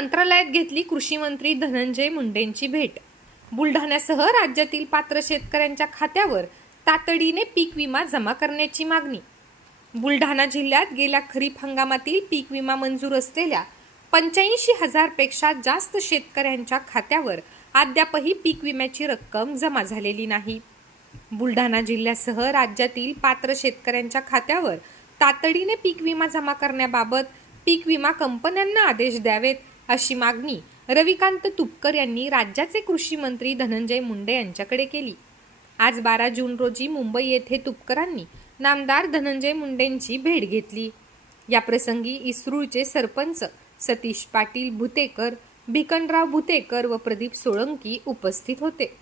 मंत्रालयात घेतली कृषी मंत्री धनंजय मुंडेंची भेट. बुलढाण्यासह राज्यातील पात्र शेतकऱ्यांच्या खात्यावर तातडीने पीक विमा जमा करण्याची मागणी. बुलढाणा जिल्ह्यात गेल्या खरीप हंगामातील पीक विमा मंजूर असलेल्या पंच्याऐंशी हजारपेक्षा जास्त शेतकऱ्यांच्या खात्यावर अद्यापही पीक विम्याची रक्कम जमा झालेली नाही. बुलढाणा जिल्ह्यासह राज्यातील पात्र शेतकऱ्यांच्या खात्यावर तातडीने पीक विमा जमा करण्याबाबत पीक विमा कंपन्यांना आदेश द्यावेत अशी मागणी रविकांत तुपकर यांनी राज्याचे कृषी मंत्री धनंजय मुंडे यांच्याकडे केली. आज बारा जून रोजी मुंबई येथे तुपकरांनी नामदार धनंजय मुंडेंची भेट घेतली. या प्रसंगी इस्रूळचे सरपंच सतीश पाटील भुतेकर भिकनराव भुतेकर व प्रदीप सोळंकी उपस्थित होते.